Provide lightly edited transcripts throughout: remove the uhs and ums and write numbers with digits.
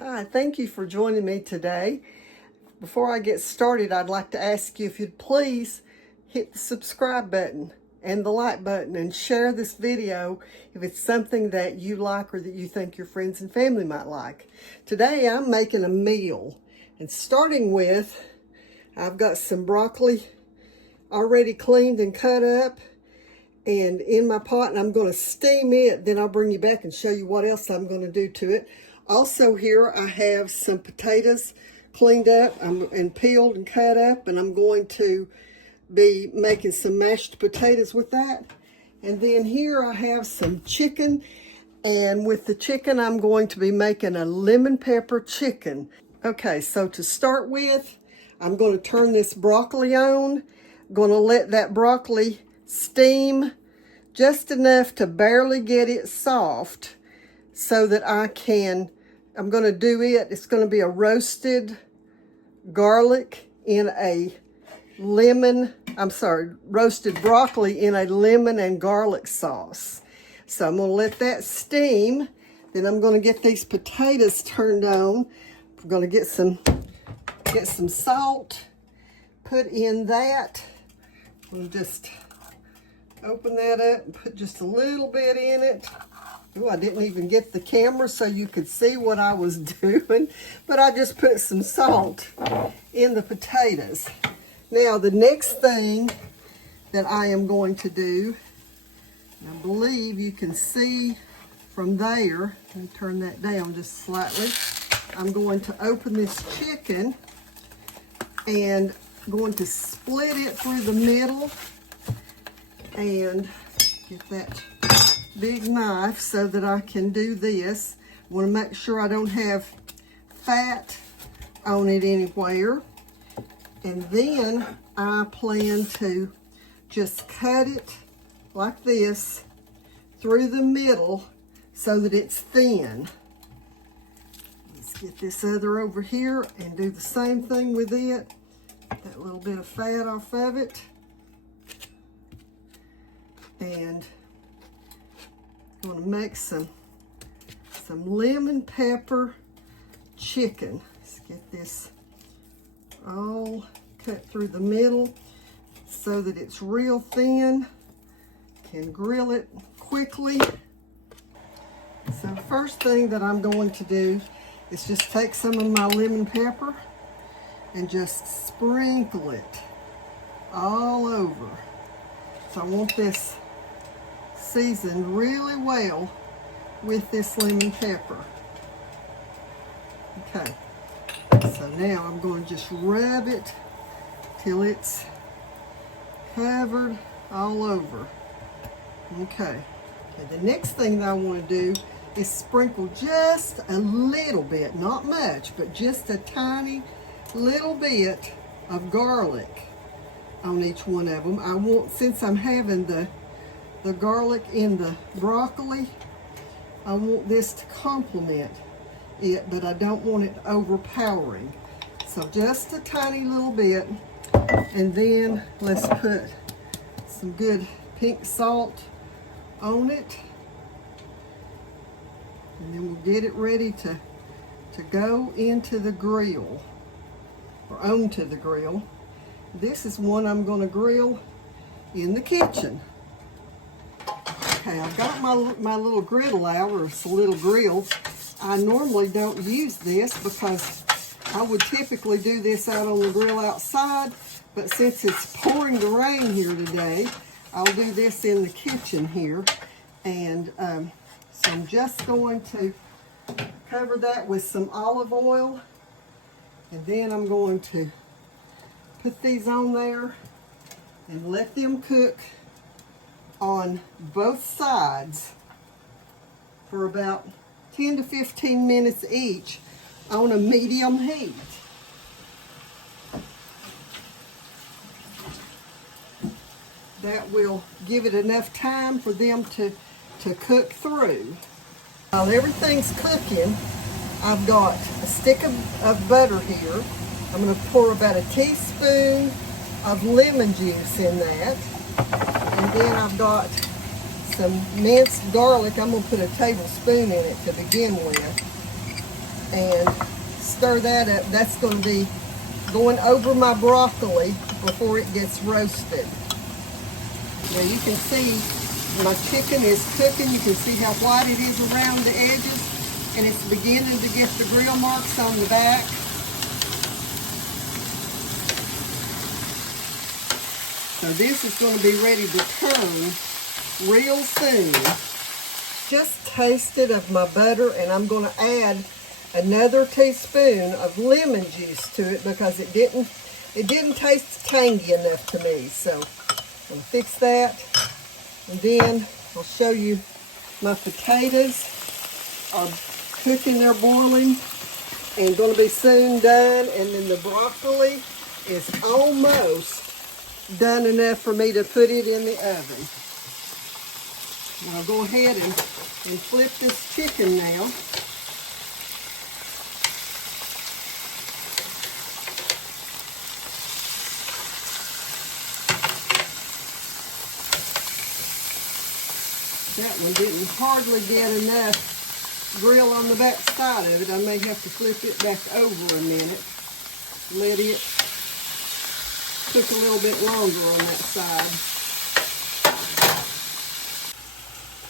Hi, thank you for joining me today. Before I get started, I'd like to ask you if you'd please hit the subscribe button and the like button and share this video if it's something that you like or that you think your friends and family might like. Today I'm making a meal, and starting with, I've got some broccoli already cleaned and cut up and in my pot, and I'm going to steam it. Then I'll bring you back and show you what else I'm going to do to it. Also here I have some potatoes cleaned up and peeled and cut up, and I'm going to be making some mashed potatoes with that. And then here I have some chicken, and with the chicken I'm going to be making a lemon pepper chicken. Okay, so to start with, I'm going to turn this broccoli on. I'm going to let that broccoli steam just enough to barely get it soft so that I'm going to do it. It's going to be a roasted garlic in a roasted broccoli in a lemon and garlic sauce. So I'm going to let that steam. Then I'm going to get these potatoes turned on. I'm going to get some salt, put in that. We'll just open that up and put just a little bit in it. Oh, I didn't even get the camera so you could see what I was doing, but I just put some salt in the potatoes. Now, the next thing that I am going to do, I believe you can see from there, let me turn that down just slightly. I'm going to open this chicken and going to split it through the middle and get that big knife so that I can do this. I want to make sure I don't have fat on it anywhere. And then I plan to just cut it like this through the middle so that it's thin. Let's get this other over here and do the same thing with it. That little bit of fat off of it. And I'm going to make some lemon pepper chicken. Let's get this all cut through the middle so that it's real thin. Can grill it quickly. So first thing that I'm going to do is just take some of my lemon pepper and just sprinkle it all over. So I want this seasoned really well with this lemon pepper. Okay, so now I'm going to just rub it till it's covered all over. Okay, the next thing that I want to do is sprinkle just a little bit, not much, but just a tiny little bit of garlic on each one of them. I want, since I'm having the garlic in the broccoli, I want this to complement it, but I don't want it overpowering. So just a tiny little bit, and then let's put some good pink salt on it, and then we'll get it ready to go into the grill, or onto the grill. This is one I'm going to grill in the kitchen. Okay, I've got my little griddle out, or it's a little grill. I normally don't use this because I would typically do this out on the grill outside, but since it's pouring the rain here today, I'll do this in the kitchen here. And so I'm just going to cover that with some olive oil, and then I'm going to put these on there and let them cook on both sides for about 10 to 15 minutes each on a medium heat. That will give it enough time for them to cook through. While everything's cooking, I've got a stick of butter here. I'm going to pour about a teaspoon of lemon juice in that. And then I've got some minced garlic. I'm going to put a tablespoon in it to begin with. and stir that up. That's going to be going over my broccoli before it gets roasted. Now you can see my chicken is cooking. You can see how white it is around the edges, and it's beginning to get the grill marks on the back. So this is going to be ready to turn real soon. Just tasted of my butter, and I'm going to add another teaspoon of lemon juice to it because it didn't taste tangy enough to me. So I'm going to fix that, and then I'll show you my potatoes are cooking, they're boiling, and going to be soon done. And then the broccoli is almost done enough for me to put it in the oven. And I'll go ahead and flip this chicken now. That one didn't hardly get enough grill on the back side of it. I may have to flip it back over a minute. Let it cook a little bit longer on that side.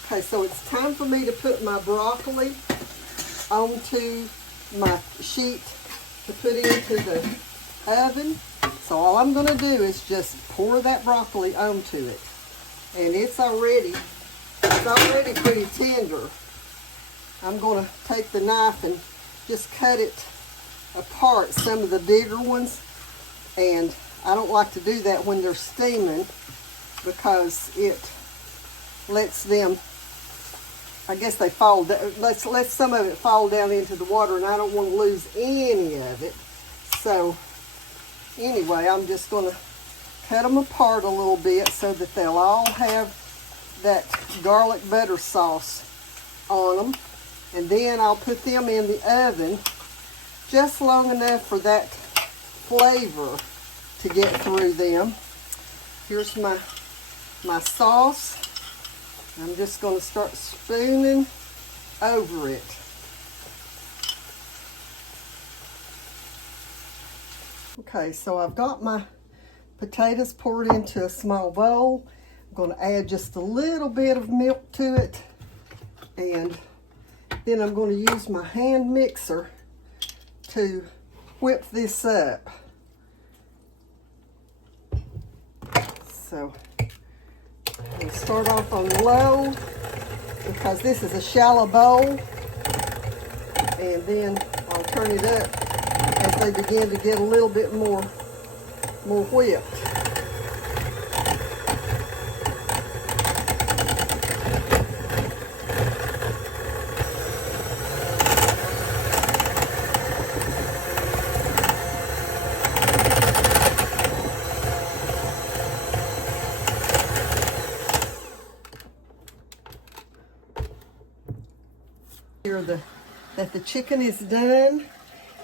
Okay, so it's time for me to put my broccoli onto my sheet to put into the oven. So all I'm going to do is just pour that broccoli onto it. And it's already pretty tender. I'm going to take the knife and just cut it apart, some of the bigger ones. And I don't like to do that when they're steaming because it lets them, I guess they fall, lets some of it fall down into the water, and I don't want to lose any of it. So anyway, I'm just going to cut them apart a little bit so that they'll all have that garlic butter sauce on them. And then I'll put them in the oven just long enough for that flavor to get through them. Here's my sauce. I'm just going to start spooning over it. Okay, so I've got my potatoes poured into a small bowl. I'm going to add just a little bit of milk to it, and then I'm going to use my hand mixer to whip this up. So I'll start off on low because this is a shallow bowl, and then I'll turn it up as they begin to get a little bit more whipped. That the chicken is done,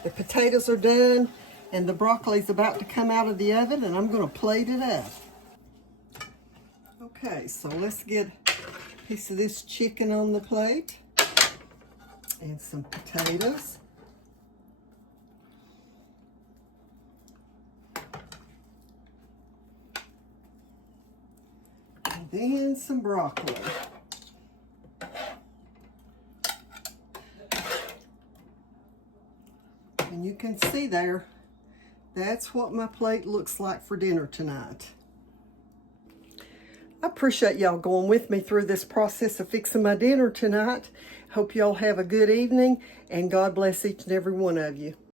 the potatoes are done, and the broccoli's about to come out of the oven, and I'm going to plate it up. Okay, so let's get a piece of this chicken on the plate and some potatoes. And then some broccoli. And you can see there, that's what my plate looks like for dinner tonight. I appreciate y'all going with me through this process of fixing my dinner tonight. Hope y'all have a good evening, and God bless each and every one of you.